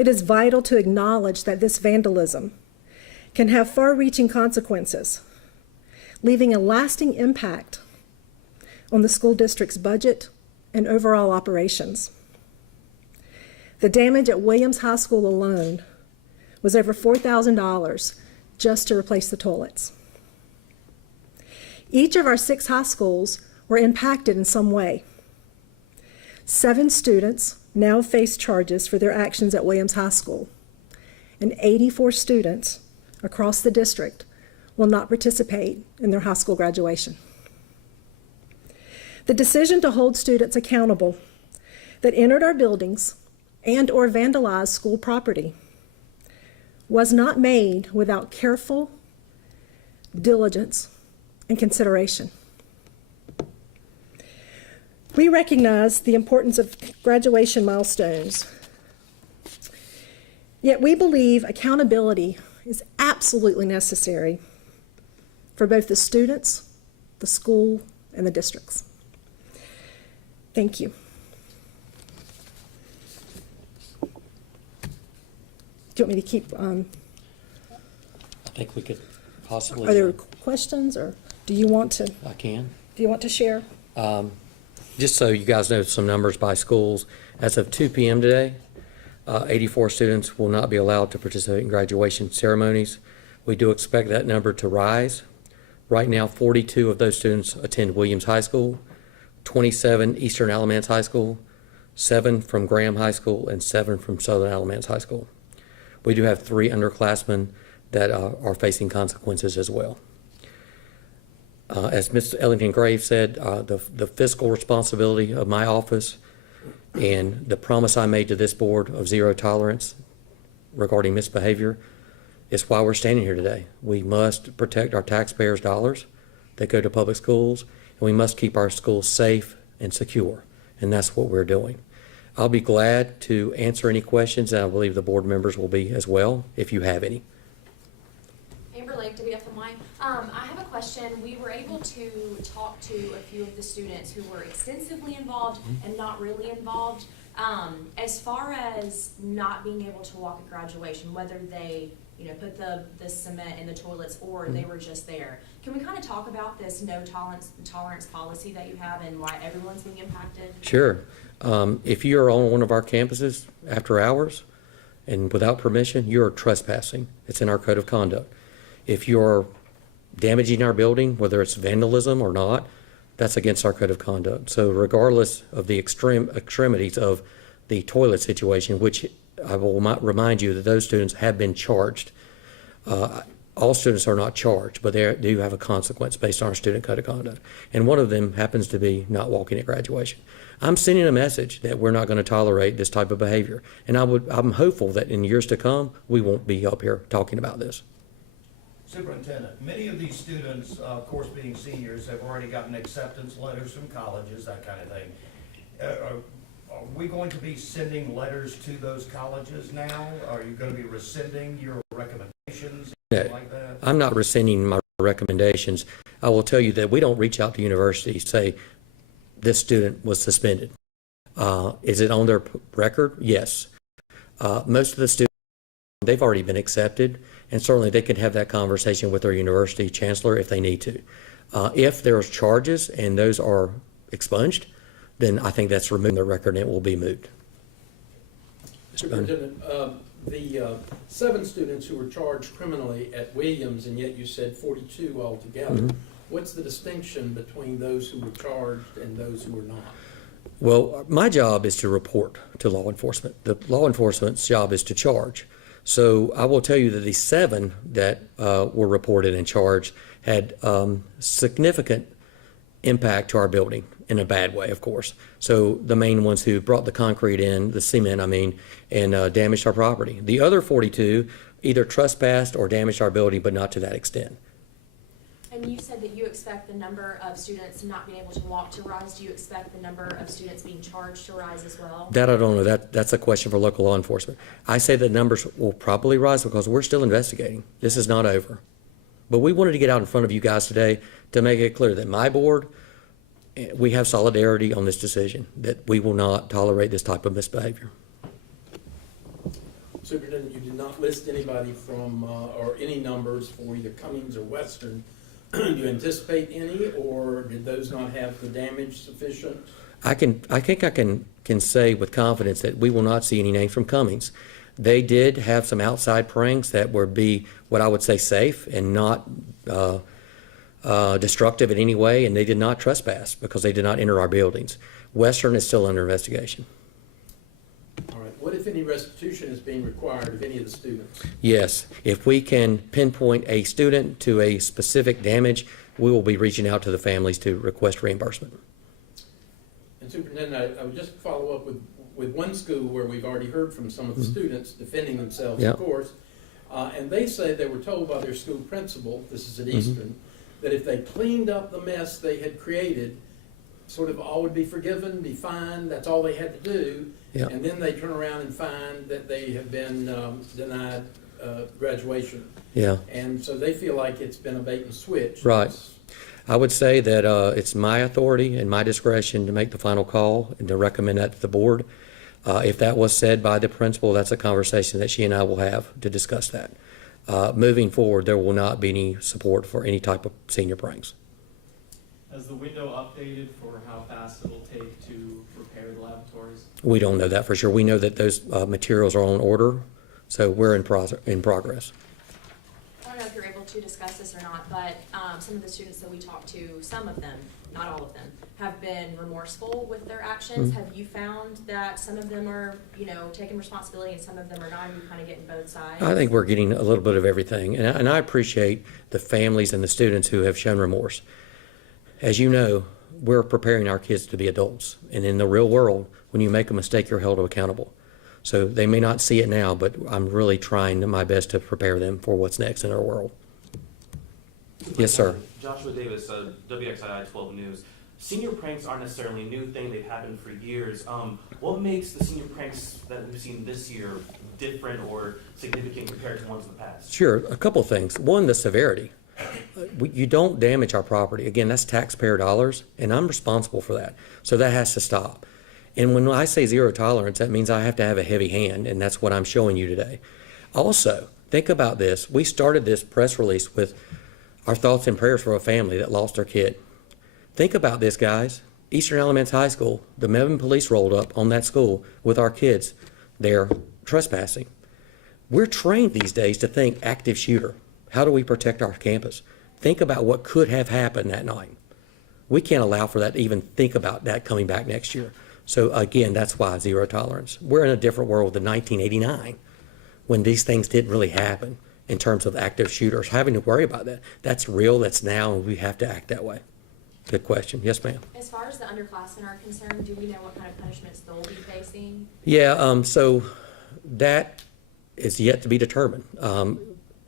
It is vital to acknowledge that this vandalism can have far-reaching consequences, leaving a lasting impact on the school district's budget and overall operations. The damage at Williams High School alone was over $4,000 just to replace the toilets. Each of our 6 high schools were impacted in some way. 7 students now face charges for their actions at Williams High School, and 84 students across the district will not participate in their high school graduation. The decision to hold students accountable that entered our buildings and or vandalized school property was not made without careful diligence and consideration. We recognize the importance of graduation milestones, yet we believe accountability is absolutely necessary for both the students, the school, and the districts. Thank you. Do you want me to keep? I think we could possibly. Are there questions, or do you want to? I can. Do you want to share? Just so you guys know some numbers by schools, as of 2 p.m. today, 84 students will not be allowed to participate in graduation ceremonies. We do expect that number to rise. Right now, 42 of those students attend Williams High School, 27 Eastern Alamance High School, 7 from Graham High School, and 7 from Southern Alamance High School. We do have 3 underclassmen that are facing consequences as well. As Ms. Ellington-Graves said, the fiscal responsibility of my office and the promise I made to this board of zero tolerance regarding misbehavior is why we're standing here today. We must protect our taxpayers' dollars that go to public schools, and we must keep our schools safe and secure, and that's what we're doing. I'll be glad to answer any questions, and I believe the board members will be as well, if you have any. WFMY. I have a question. We were able to talk to a few of the students who were extensively involved and not really involved. As far as not being able to walk at graduation, whether they put the cement in the toilets or they were just there, can we kind of talk about this no tolerance policy that you have and why everyone's being impacted? Sure. If you're on one of our campuses after hours and without permission, you're trespassing. It's in our code of conduct. If you're damaging our building, whether it's vandalism or not, that's against our code of conduct. So regardless of the extremities of the toilet situation, which I will remind you that those students have been charged. All students are not charged, but they do have a consequence based on our student code of conduct. And one of them happens to be not walking at graduation. I'm sending a message that we're not going to tolerate this type of behavior. And I'm hopeful that in years to come, we won't be up here talking about this. Superintendent, many of these students, of course being seniors, have already gotten acceptance letters from colleges, that kind of thing. Are we going to be sending letters to those colleges now? Are you going to be rescinding your recommendations, like that? I'm not rescinding my recommendations. I will tell you that we don't reach out to universities, say this student was suspended. Is it on their record? Yes. Most of the students, they've already been accepted, and certainly they can have that conversation with their university chancellor if they need to. If there's charges and those are expunged, then I think that's removed from the record and it will be moved. Superintendent, the 7 students who were charged criminally at Williams, and yet you said 42 altogether, what's the distinction between those who were charged and those who were not? Well, my job is to report to law enforcement. The law enforcement's job is to charge. So I will tell you that the 7 that were reported and charged had significant impact to our building in a bad way, of course. So the main ones who brought the concrete in, the cement, and damaged our property. The other 42 either trespassed or damaged our building, but not to that extent. And you said that you expect the number of students not being able to walk to rise. Do you expect the number of students being charged to rise as well? That I don't know. That's a question for local law enforcement. I say the numbers will probably rise because we're still investigating. This is not over. But we wanted to get out in front of you guys today to make it clear that my board, we have solidarity on this decision, that we will not tolerate this type of misbehavior. Superintendent, you did not list anybody from, or any numbers for either Cummings or Western. Do you anticipate any, or did those not have the damage sufficient? I think I can say with confidence that we will not see any names from Cummings. They did have some outside pranks that would be what I would say safe and not destructive in any way, and they did not trespass because they did not enter our buildings. Western is still under investigation. All right, what if any restitution is being required of any of the students? Yes, if we can pinpoint a student to a specific damage, we will be reaching out to the families to request reimbursement. And Superintendent, I would just follow up with one school where we've already heard from some of the students defending themselves, Yeah. of course. And they say they were told by their school principal, this is at Eastern, that if they cleaned up the mess they had created, sort of all would be forgiven, be fine, that's all they had to do. Yeah. And then they turn around and find that they have been denied graduation. Yeah. And so they feel like it's been a bait and switch. Right. I would say that it's my authority and my discretion to make the final call and to recommend that to the board. If that was said by the principal, that's a conversation that she and I will have to discuss that. Moving forward, there will not be any support for any type of senior pranks. Has the window updated for how fast it'll take to repair the lavatories? We don't know that for sure. We know that those materials are on order, so we're in progress. I don't know if you're able to discuss this or not, but some of the students that we talked to, some of them, not all of them, have been remorseful with their actions. Have you found that some of them are, taking responsibility and some of them are not? Are you kind of getting both sides? I think we're getting a little bit of everything, and I appreciate the families and the students who have shown remorse. As you know, we're preparing our kids to be adults, and in the real world, when you make a mistake, you're held accountable. So they may not see it now, but I'm really trying my best to prepare them for what's next in our world. Yes, sir. Joshua Davis, WXII 12 News. Senior pranks aren't necessarily a new thing. They've happened for years. What makes the senior pranks that we've seen this year different or significant compared to ones in the past? Sure, a couple things. One, the severity. You don't damage our property. Again, that's taxpayer dollars, and I'm responsible for that. So that has to stop. And when I say zero tolerance, that means I have to have a heavy hand, and that's what I'm showing you today. Also, think about this. We started this press release with our thoughts and prayers for a family that lost their kid. Think about this, guys. Eastern Elements High School, the Mebane police rolled up on that school with our kids there trespassing. We're trained these days to think active shooter. How do we protect our campus? Think about what could have happened that night. We can't allow for that to even think about that coming back next year. So again, that's why zero tolerance. We're in a different world than 1989 when these things didn't really happen in terms of active shooters having to worry about that. That's real, that's now, and we have to act that way. Good question. Yes, ma'am. As far as the underclassmen are concerned, do we know what kind of punishments they'll be facing? Yeah, so that is yet to be determined.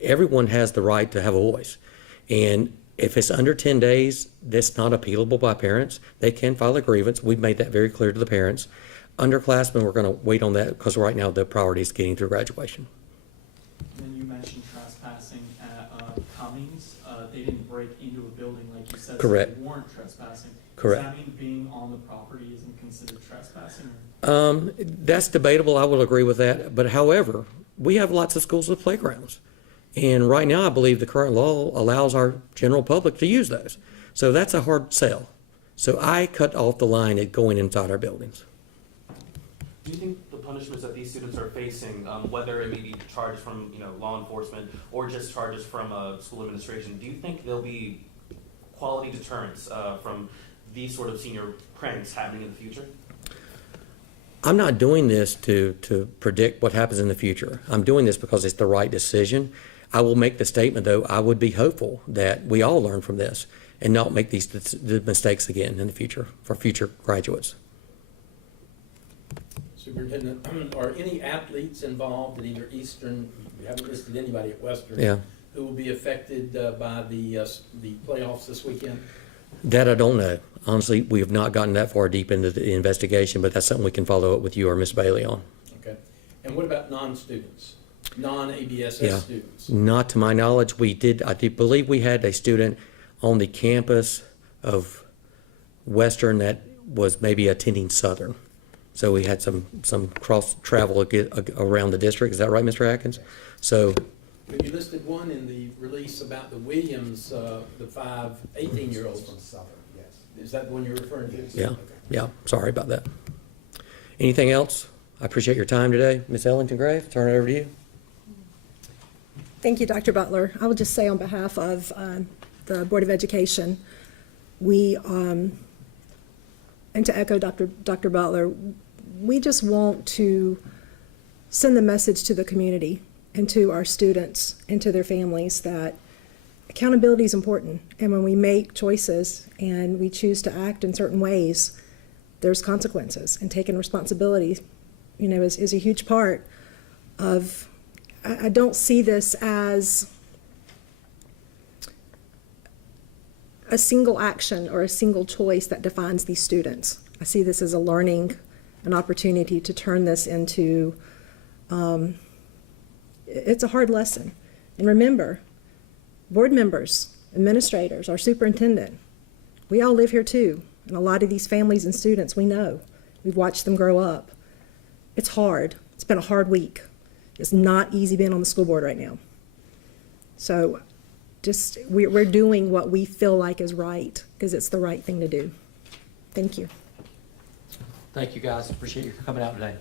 Everyone has the right to have a voice. And if it's under 10 days, that's not appealable by parents. They can file a grievance. We've made that very clear to the parents. Underclassmen, we're going to wait on that because right now the priority is getting through graduation. And then you mentioned trespassing at Cummings. They didn't break into a building like you said. Correct. So they weren't trespassing. Correct. Does that mean being on the property isn't considered trespassing? That's debatable. I will agree with that. But however, we have lots of schools with playgrounds. And right now, I believe the current law allows our general public to use those. So that's a hard sell. So I cut off the line at going inside our buildings. Do you think the punishments that these students are facing, whether it may be charges from law enforcement or just charges from school administration, do you think there'll be quality deterrents from these sort of senior pranks happening in the future? I'm not doing this to predict what happens in the future. I'm doing this because it's the right decision. I will make the statement, though, I would be hopeful that we all learn from this and not make these mistakes again in the future for future graduates. Superintendent, are any athletes involved at either Eastern, you haven't listed anybody at Western, Yeah. who will be affected by the playoffs this weekend? That I don't know. Honestly, we have not gotten that far deep into the investigation, but that's something we can follow up with you or Ms. Bailey on. Okay. And what about non-students, non-ABSS Yeah. students? Not to my knowledge. I did believe we had a student on the campus of Western that was maybe attending Southern. So we had some cross travel around the district. Is that right, Mr. Atkins? So, But you listed one in the release about the Williams, the 5 18-year-olds. From Southern, yes. Is that the one you're referring to? yeah, yeah, sorry about that. Anything else? I appreciate your time today. Ms. Ellington-Graves, turn it over to you. Thank you, Dr. Butler. I will just say on behalf of the Board of Education, we, and to echo Dr. Butler, we just want to send the message to the community and to our students and to their families that accountability is important. And when we make choices and we choose to act in certain ways, there's consequences. And taking responsibility, you know, is a huge part of, I don't see this as a single action or a single choice that defines these students. I see this as a learning, an opportunity to turn this into, it's a hard lesson. And remember, board members, administrators, our superintendent, we all live here too. And a lot of these families and students, we know. We've watched them grow up. It's hard. It's been a hard week. It's not easy being on the school board right now. So just, we're doing what we feel like is right because it's the right thing to do. Thank you. Thank you, guys. Appreciate you coming out today.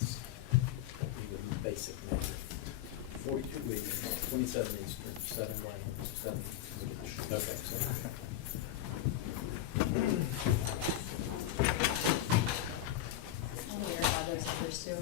Yes. Basic math. 42 Williams, 27 Eastern, 7 Lang, 7. Okay. I'm aware of those numbers too.